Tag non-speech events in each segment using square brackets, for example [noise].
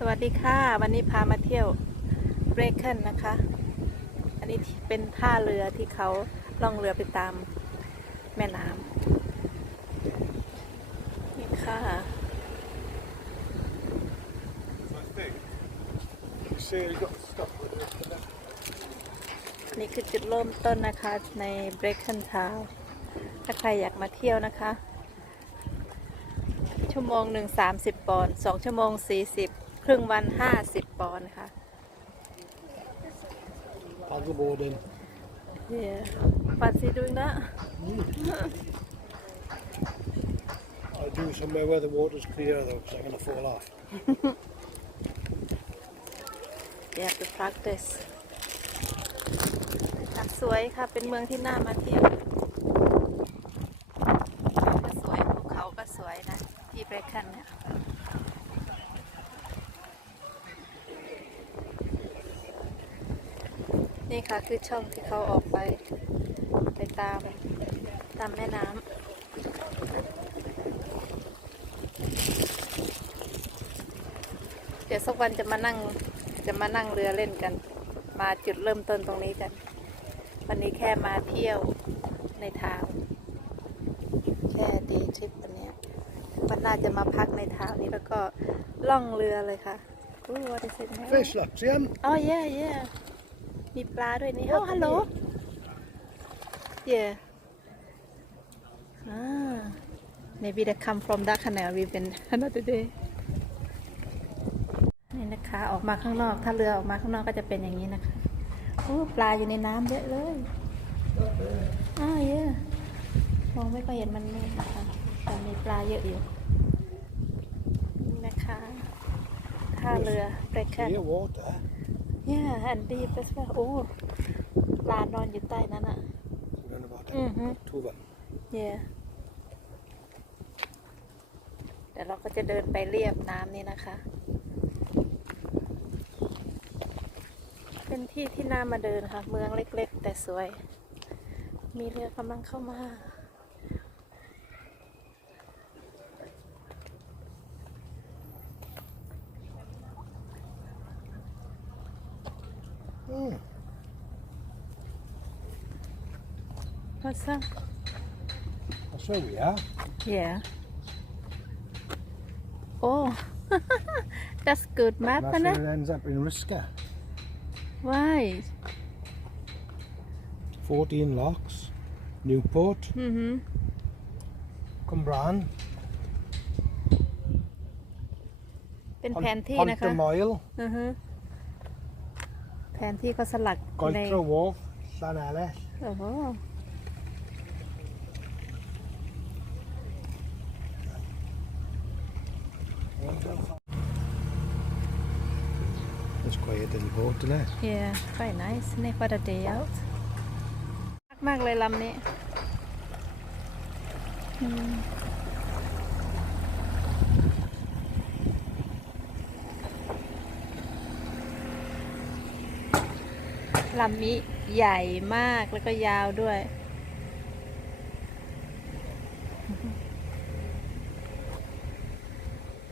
สวัสดีค่ะ วันนี้พามาเที่ยวเบรเคิลนะคะ อันนี้เป็นท่าเรือที่เขาล่องเรือไปตามแม่น้ำนี่ค่ะ so นนี้คือจุดเริ่มต้นนะคะในเบรเคิลทาวถ้าใครอยากมาเที่ยวนะคะ ชั่วโมงหนึ่งสามสิบปอนด์สองชั่วโมงสี่สิบ ครึ่งวันห้าสิบปอนด์ค่ะ Paddleboarding. Yeah. Fancy doing that? I do somewhere where the water's clear though, because I'm going to fall off. You have to practice ค่ะสวยค่ะ เป็นเมืองที่น่ามาเที่ยวก็สวยภูเขาก็สวยนะ ที่เบรคันเนี่ย นี่ค่ะคือช่องที่เขาออกไป ไปตามตามแม่น้ำเดี๋ยวสักวันจะมานั่งจะมานั่งเรือเล่นกัน มาจุดเริ่มต้นตรงนี้กัน วันนี้แค่มาเที่ยวในทาวน์แค่ดีทริปวันเนี้ยวันหน้าจะมาพักในทาวน์นี้แล้วก็ล่องเรือเลยค่ะอู้ว่าจะเสร็จไหม Fish, look, see 'em? อ๋อ yeah yeah มีปลาด้วยนี่ oh hello yeah ah maybe they come from that canal we been another day นี่นะคะออกมาข้างนอก ถ้าเรือออกมาข้างนอกก็จะเป็นอย่างนี้นะคะโอ้ปลาอยู่ในน้ำเยอะเลยอ้าวเยอะมองไม่ค่อยเห็นมันมืดนะคะแต่มีปลาเยอะอยู่นี่นะคะท่าเรือเบรค เคน Clear water. yeah and deep as well โอ้ปลานอนอยู่ใต้นั้นอะ Around about Mhm. two of them. yeah เดี๋ยวเราก็จะเดินไปเรียบน้ำนี่นะคะ เป็นที่ที่น่ามาเดินค่ะ เมืองเล็กๆ แต่สวย มีเรือกำลังเข้ามา Mm. What's up? That's where we are. Yeah. Oh, [laughs] that's good map, That's isn't where it? it ends up in Riska. Right. 14 locks. Newport. Mm-hmm. Cumbran. เป็นแผนที่นะคะ Pontamoyle. อือฮึ แผนที่ก็สลักใน Goitra Wharf. Llanellis. โอ้โห It's quite a little boat, isn't it? yeah quite nice นี่ for the day out มากๆเลยลำนี้อืม ลำนี้ใหญ่มากแล้วก็ยาวด้วย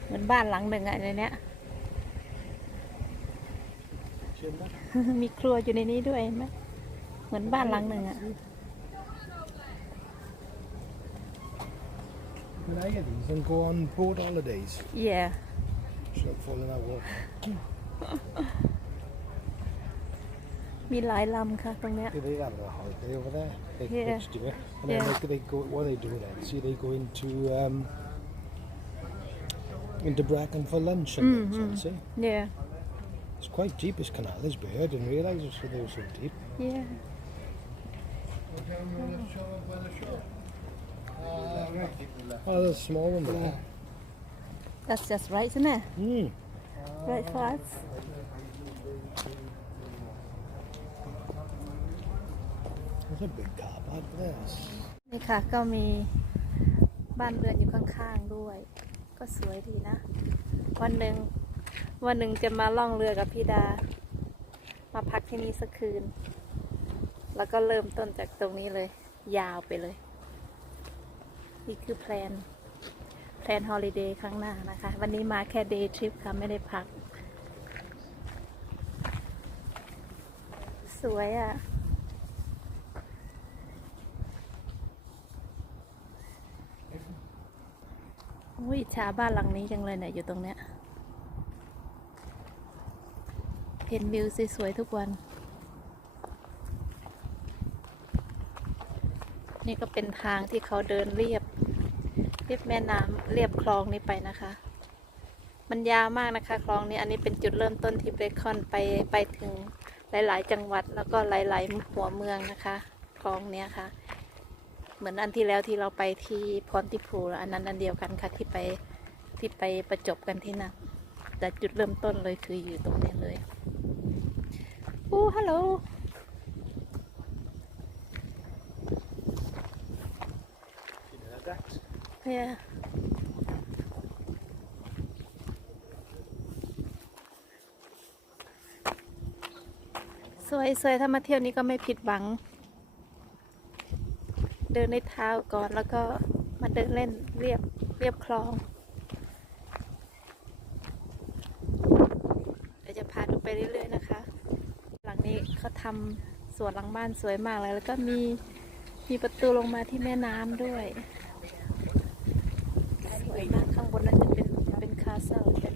เหมือนบ้านหลังหนึ่งอะในเนี้ยมีครัวอยู่ในนี้ด้วยเห็นไหมเหมือนบ้านหลังหนึ่งอะ When I get these and go on boat holidays. yeah Just like falling out water. มีหลายลำค่ะตรงเนี้ย Do they have a holiday over there? They Yeah. kids do it. And then Yeah. they, they go, what they do then? See, they go into um, into Bracken for lunch and things, Mhm. and see. yeah It's quite deep, this canal is big. I didn't realise it was, they were so deep. yeah Oh, there's a small one there. that's just right isn't it Mm. right for us There's a นี่ค่ะก็มีบ้านเรือนอยู่ข้างๆด้วย ก็สวยดีนะ วันหนึ่งวันหนึ่งจะมาล่องเรือกับพี่ดา มาพักที่นี่สักคืน แล้วก็เริ่มต้นจากตรงนี้เลย ยาวไปเลย นี่คือแพลนแพลนฮอลิเดย์ครั้งหน้านะคะ วันนี้มาแค่เดย์ทริปค่ะ ไม่ได้พัก สวยอะ่ะ อุ้ยอิจฉาบ้านหลังนี้จังเลยเนี่ยอยู่ตรงเนี้ยเห็นวิวสวยๆทุกวัน นี่ก็เป็นทางที่เขาเดินเรียบ เรียบแม่น้ำเรียบคลองนี้ไปนะคะ มันยาวมากนะคะ คลองนี้อันนี้เป็นจุดเริ่มต้นที่เบคอนไปไปถึงหลายๆ จังหวัดแล้วก็หลาย ๆ หัวเมืองนะคะ คลองเนี้ยค่ะ เหมือนอันที่แล้วที่เราไปที่พรทิพูอันนั้นอันเดียวกันค่ะที่ไปที่ไปประจบกันที่นั่นแต่จุดเริ่มต้นเลยคืออยู่ตรงนี้เลยโอ้ฮัลโหล You know, that's เนี่ยสวยสวยถ้ามาเที่ยวนี้ก็ไม่ผิดหวัง เดินในเท้าก่อนแล้วก็มาเดินเล่นเรียบเรียบคลองเดี๋ยวจะพาดูไปเรื่อยๆนะคะ หลังนี้เขาทำสวนหลังบ้านสวยมากเลย แล้วก็มีมีประตูลงมาที่แม่น้ำด้วยสวยมากข้างบนนั้นจะเป็นเป็นคาเซิลเป็น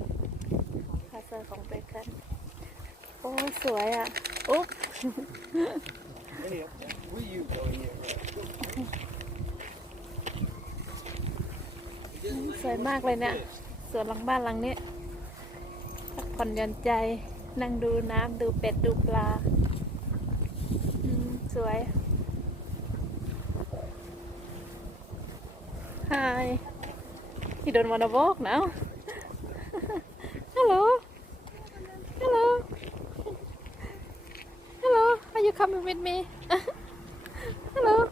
คาเซิลของเบรคันโอ้สวยอะโอ้ สวยมากเลยเนี่ยสวนหลังบ้านหลังนี้พักผ่อนหย่อนใจนั่งดูน้ำดูเป็ดดูปลาสวย Hi you don't wanna walk now hello hello hello are you coming with me Hello